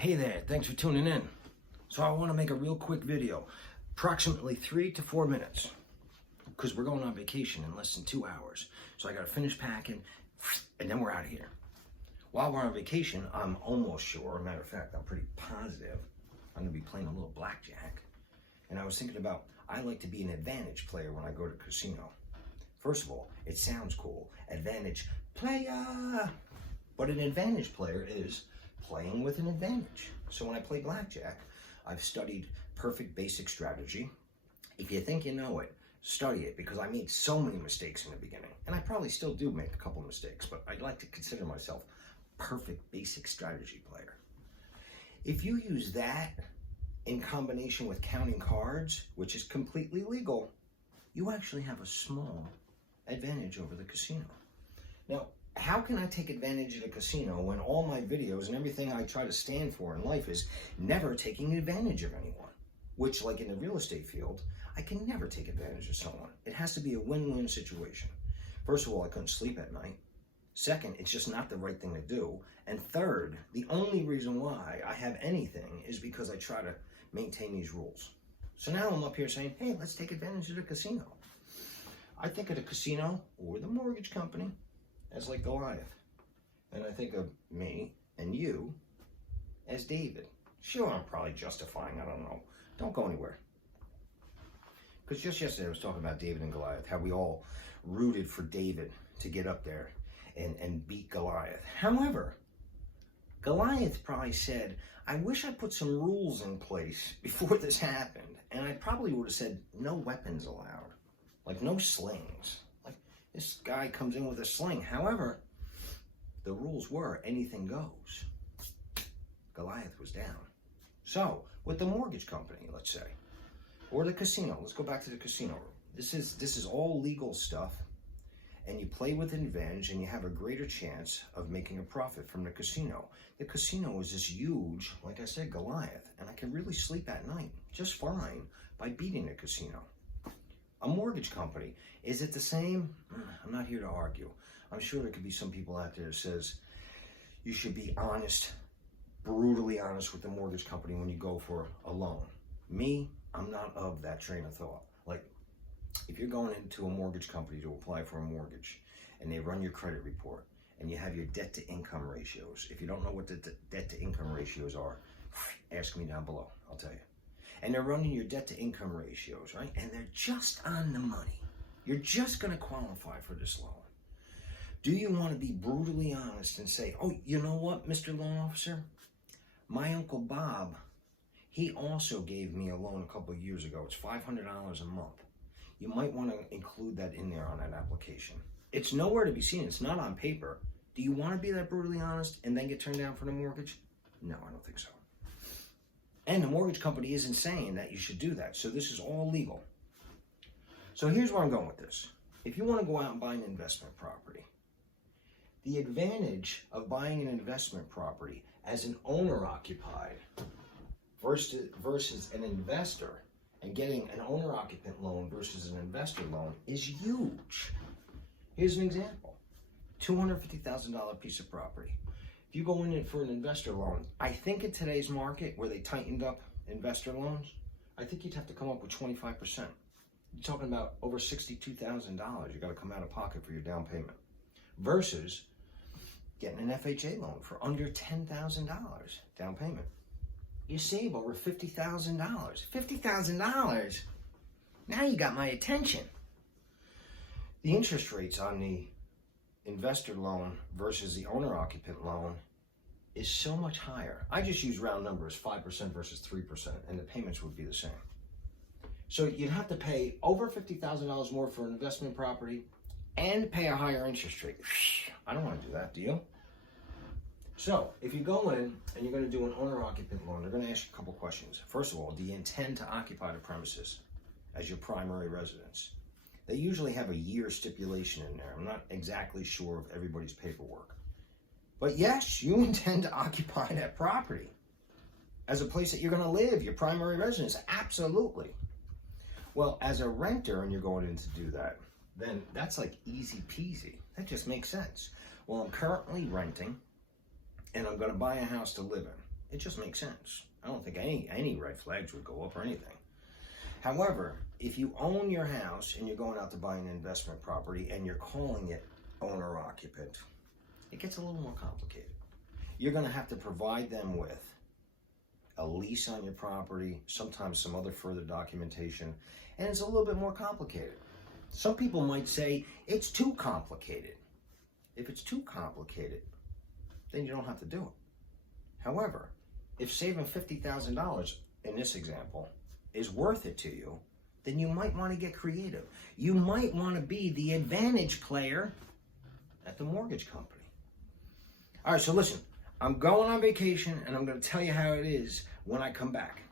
Hey there, thanks for tuning in. So I want to make a real quick video, approximately 3 to 4 minutes, because we're going on vacation in less than 2 hours. So I got to finish packing, and then we're out of here. While we're on vacation, I'm almost sure, matter of fact, I'm pretty positive, I'm going to be playing a little blackjack. And I was thinking about, I like to be an advantage player when I go to the casino. First of all, it sounds cool, advantage player. But an advantage player is playing with an advantage. So when I play blackjack, I've studied perfect basic strategy. If you think you know it, study it, because I made so many mistakes in the beginning. And I probably still do make a couple mistakes, but I'd like to consider myself perfect basic strategy player. If you use that in combination with counting cards, which is completely legal, you actually have a small advantage over the casino. Now, how can I take advantage of the casino when all my videos and everything I try to stand for in life is never taking advantage of anyone? Which, like in the real estate field, I can never take advantage of someone. It has to be a win-win situation. First of all, I couldn't sleep at night. Second, it's just not the right thing to do. And third, the only reason why I have anything is because I try to maintain these rules. So now I'm up here saying, hey, let's take advantage of the casino. I think of the casino or the mortgage company as like Goliath. And I think of me and you as David. Sure, I'm probably justifying, I don't know. Don't go anywhere. Because just yesterday I was talking about David and Goliath, how we all rooted for David to get up there and beat Goliath. However, Goliath probably said, I wish I put some rules in place before this happened. And I probably would have said, no weapons allowed. Like no slings. Like this guy comes in with a sling. However, the rules were anything goes. Goliath was down. So, with the mortgage company, let's say, or the casino, let's go back to the casino room. This is all legal stuff, and you play with an advantage, and you have a greater chance of making a profit from the casino. The casino is this huge, like I said, Goliath, and I can really sleep at night just fine by beating the casino. A mortgage company, is it the same? I'm not here to argue. I'm sure there could be some people out there that says you should be honest, brutally honest with the mortgage company when you go for a loan. Me, I'm not of that train of thought. Like, if you're going into a mortgage company to apply for a mortgage and they run your credit report and you have your debt to income ratios, if you don't know what the debt to income ratios are, ask me down below, I'll tell you. And they're running your debt to income ratios, right? And they're just on the money. You're just going to qualify for this loan. Do you want to be brutally honest and say, oh, you know what, Mr. Loan Officer? My Uncle Bob, he also gave me a loan a couple of years ago. It's $500 a month. You might want to include that in there on that application. It's nowhere to be seen. It's not on paper. Do you want to be that brutally honest and then get turned down for the mortgage? No, I don't think so. And the mortgage company isn't saying that you should do that. So this is all legal. So here's where I'm going with this. If you want to go out and buy an investment property, the advantage of buying an investment property as an owner-occupied versus an investor and getting an owner-occupant loan versus an investor loan is huge. Here's an example. $250,000 piece of property. If you go in for an investor loan, I think in today's market where they tightened up investor loans, I think you'd have to come up with 25%. You're talking about over $62,000 you got to come out of pocket for your down payment versus getting an FHA loan for under $10,000 down payment. You save over $50,000. $50,000? Now you got my attention. The interest rates on the investor loan versus the owner-occupant loan is so much higher. I just use round numbers, 5% versus 3%, and the payments would be the same. So you'd have to pay over $50,000 more for an investment property and pay a higher interest rate. I don't want to do that, do you? So if you go in and you're going to do an owner-occupant loan, they're going to ask you a couple questions. First of all, do you intend to occupy the premises as your primary residence? They usually have a year stipulation in there. I'm not exactly sure of everybody's paperwork. But yes, you intend to occupy that property as a place that you're going to live, your primary residence. Absolutely. Well, as a renter and you're going in to do that, then that's like easy peasy. That just makes sense. Well, I'm currently renting and I'm going to buy a house to live in. It just makes sense. I don't think any red flags would go up or anything. However, if you own your house and you're going out to buy an investment property and you're calling it owner occupant, it gets a little more complicated. You're going to have to provide them with a lease on your property, sometimes some other further documentation, and it's a little bit more complicated. Some people might say it's too complicated. If it's too complicated, then you don't have to do it. However, if saving $50,000 in this example is worth it to you, then you might want to get creative. You might want to be the advantage player at the mortgage company. All right, so listen, I'm going on vacation and I'm going to tell you how it is when I come back.